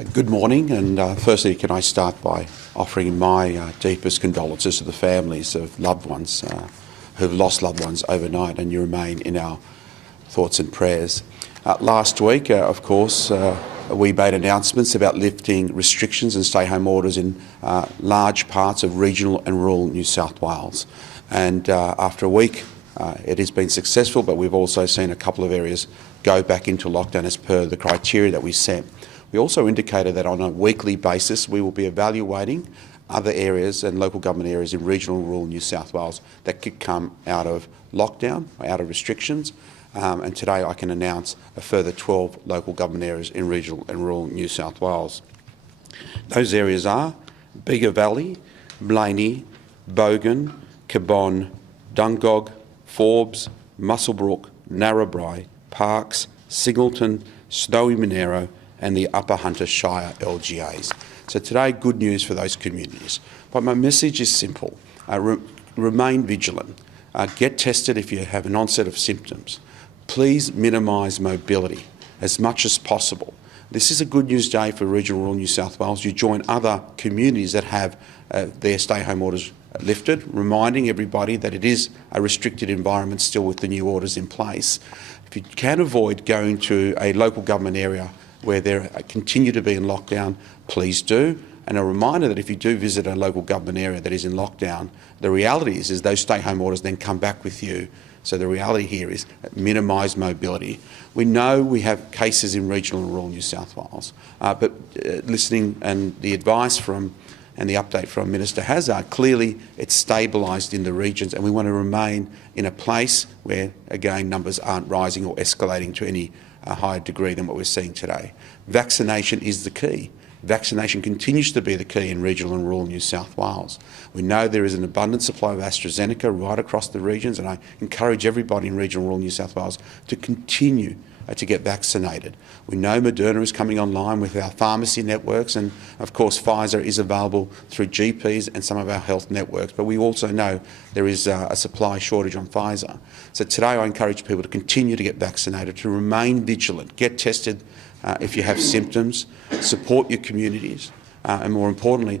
Good morning, and firstly, can I start by offering my deepest condolences to the families of loved ones who've lost loved ones overnight, and you remain in our thoughts and prayers. Last week, of course, we made announcements about lifting restrictions and stay-home orders in large parts of regional and rural New South Wales. And after a week, it has been successful, but we've also seen a couple of areas go back into lockdown as per the criteria that we set. We also indicated that on a weekly basis we will be evaluating other areas and local government areas in regional and rural New South Wales that could come out of lockdown, out of restrictions. And today I can announce a further 12 local government areas in regional and rural New South Wales. Those areas are Bega Valley, Blayney, Bogan, Cabonne, Dungog, Forbes, Muswellbrook, Narrabri, Parkes, Singleton, Snowy Monaro and the Upper Hunter Shire LGAs. So today, good news for those communities. But my message is simple. Remain vigilant. Get tested if you have an onset of symptoms. Please minimise mobility as much as possible. This is a good news day for regional rural New South Wales. You join other communities that have their stay-home orders lifted, reminding everybody that it is a restricted environment still with the new orders in place. If you can avoid going to a local government area where there continue to be in lockdown, please do. And a reminder that if you do visit a local government area that is in lockdown, the reality is those stay-home orders then come back with you. So the reality here is minimise mobility. We know we have cases in regional and rural New South Wales, but listening and the advice from and the update from Minister Hazzard, clearly it's stabilised in the regions, and we want to remain in a place where, again, numbers aren't rising or escalating to any higher degree than what we're seeing today. Vaccination is the key. Vaccination continues to be the key in regional and rural New South Wales. We know there is an abundant supply of AstraZeneca right across the regions, and I encourage everybody in regional and rural New South Wales to continue to get vaccinated. We know Moderna is coming online with our pharmacy networks, and of course Pfizer is available through GPs and some of our health networks, but we also know there is a supply shortage on Pfizer. So today I encourage people to continue to get vaccinated, to remain vigilant, get tested if you have symptoms, support your communities, and more importantly,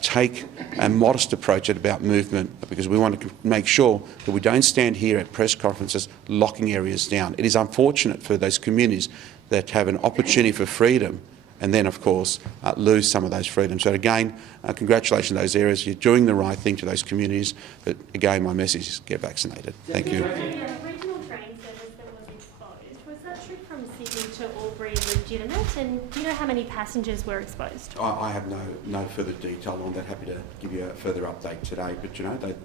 take a modest approach about movement, because we want to make sure that we don't stand here at press conferences locking areas down. It is unfortunate for those communities that have an opportunity for freedom and then, of course, lose some of those freedoms. So again, congratulations to those areas. You're doing the right thing to those communities. But again, my message is get vaccinated. Thank you. Regional train service that was exposed, was that trip from Sydney to Albury legitimate? And do you know how many passengers were exposed? I have no further detail on that. Happy to give you a further update today. But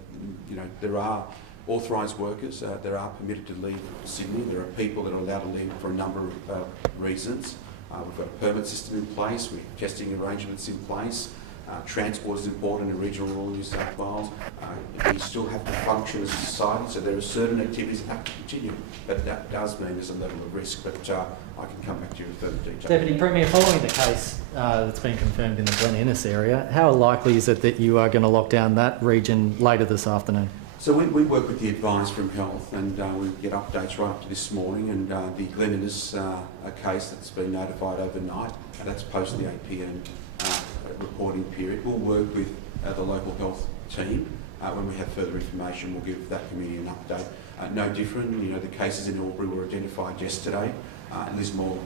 there are authorised workers. There are permitted to leave Sydney. There are people that are allowed to leave for a number of reasons. We've got a permit system in place. We have testing arrangements in place. Transport is important in regional rural New South Wales. We still have to function as a society, so there are certain activities that have to continue, but that does mean there's a level of risk. But I can come back to you with further detail. Deputy Premier, following the case that's been confirmed in the Blayney area, how likely is it that you are going to lock down that region later this afternoon? So we work with the advice from health, and we get updates right up to this morning, and the Glenniness case that's been notified overnight, and that's post the 8 p.m. Reporting period. We'll work with the local health team. When we have further information, we'll give that community an update. No different, the cases in Albury were identified yesterday. Lismore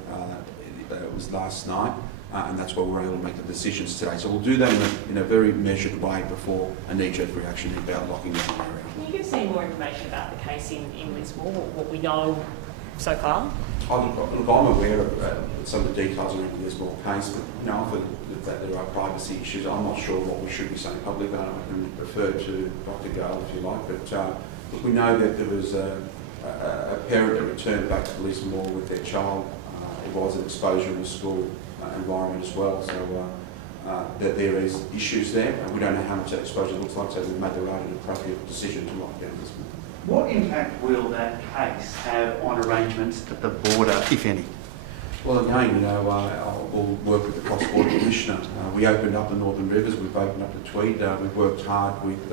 was last night, and that's why we're able to make the decisions today. So we'll do that in a very measured way before a knee-jerk reaction about locking down the area. Can you give us any more information about the case in Lismore, what we know so far? Look, I'm aware of some of the details around the Lismore case, but often that there are privacy issues. I'm not sure what we should be saying publicly. I can refer to Dr. Gale if you like, but look, we know that there was a parent that returned back to Lismore with their child. It was an exposure in the school environment as well, so that there is issues there, and we don't know how much that exposure looks like, so we made the right and appropriate decision to lock down Lismore. What impact will that case have on arrangements at the border, if any? Well, again, we'll work with the Cross-Border Commissioner. We opened up the Northern Rivers, we've opened up the Tweed, we've worked hard with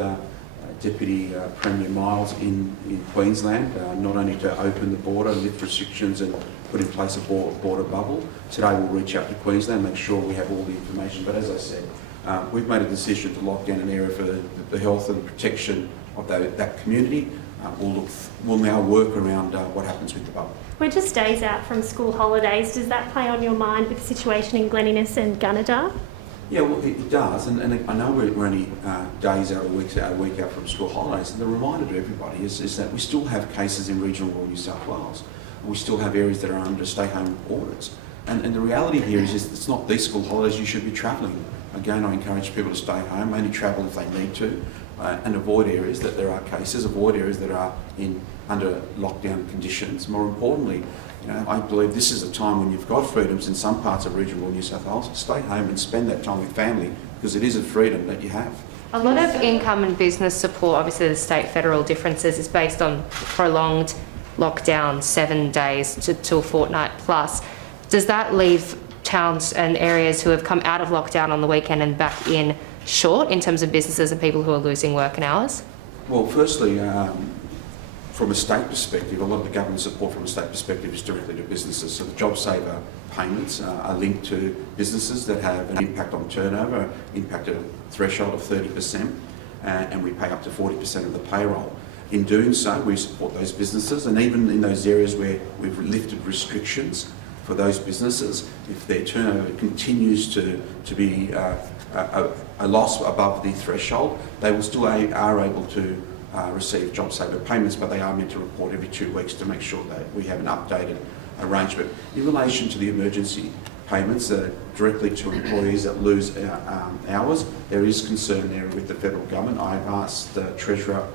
Deputy Premier Miles in Queensland, not only to open the border, lift restrictions and put in place a border bubble. Today we'll reach out to Queensland, make sure we have all the information. But as I said, we've made a decision to lock down an area for the health and protection of that community. We'll now work around what happens with the bubble. We're just days out from school holidays. Does that play on your mind with the situation in Glen Innes and Gunnedah? Yeah, well, it does, and I know we're only days out, a week out from school holidays, and the reminder to everybody is that we still have cases in regional rural New South Wales. We still have areas that are under stay-home orders. And the reality here is it's not these school holidays you should be travelling. Again, I encourage people to stay home, only travel if they need to, and avoid areas that there are cases, avoid areas that are under lockdown conditions. More importantly, I believe this is a time when you've got freedoms in some parts of regional New South Wales. Stay home and spend that time with family, because it is a freedom that you have. A lot of income and business support, obviously the state-federal differences, is based on prolonged lockdown, 7 days to a fortnight plus. Does that leave towns and areas who have come out of lockdown on the weekend and back in short in terms of businesses and people who are losing work and hours? Well, firstly, from a state perspective, a lot of the government support from a state perspective is directly to businesses. So the JobSaver payments are linked to businesses that have an impact on turnover, impact at a threshold of 30%, and we pay up to 40% of the payroll. In doing so, we support those businesses, and even in those areas where we've lifted restrictions for those businesses, if their turnover continues to be a loss above the threshold, they will still are able to receive JobSaver payments, but they are meant to report every 2 weeks to make sure that we have an updated arrangement. In relation to the emergency payments directly to employees that lose hours, there is concern there with the federal government. I've asked the Treasurer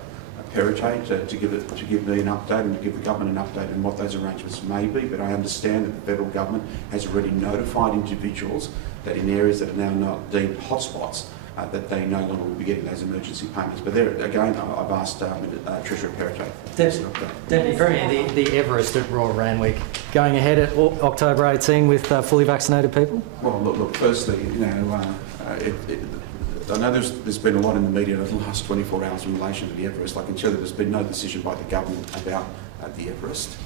Perrottet to give me an update and to give the government an update on what those arrangements may be, but I understand that the federal government has already notified individuals that in areas that are now not deemed hotspots, that they no longer will be getting those emergency payments. But there again, I've asked Treasurer Perrottet. Deputy Premier, the Everest at Royal Randwick going ahead at October 18 with fully vaccinated people? Well, look. Firstly, I know there's been a lot in the media over the last 24 hours in relation to the Everest. I can tell you there's been no decision by the government about the Everest.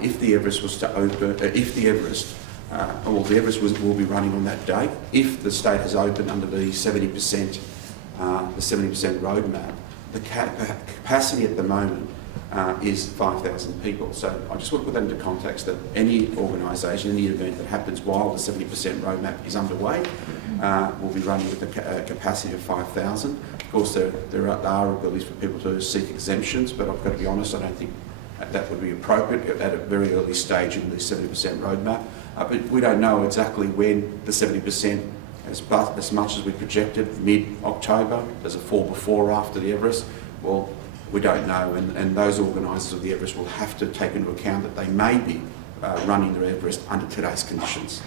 If the Everest was to open, the Everest will be running on that day. If the state has opened under the 70% roadmap, the capacity at the moment is 5,000 people. So I just want to put that into context that any organisation, any event that happens while the 70% roadmap is underway will be running with a capacity of 5,000. Of course, there are abilities for people to seek exemptions, but I've got to be honest, I don't think that would be appropriate at a very early stage in the 70% roadmap. But we don't know exactly when the 70%, as much as we projected, mid-October, does it fall before or after the Everest? Well, we don't know, and those organisers of the Everest will have to take into account that they may be running their Everest under today's conditions.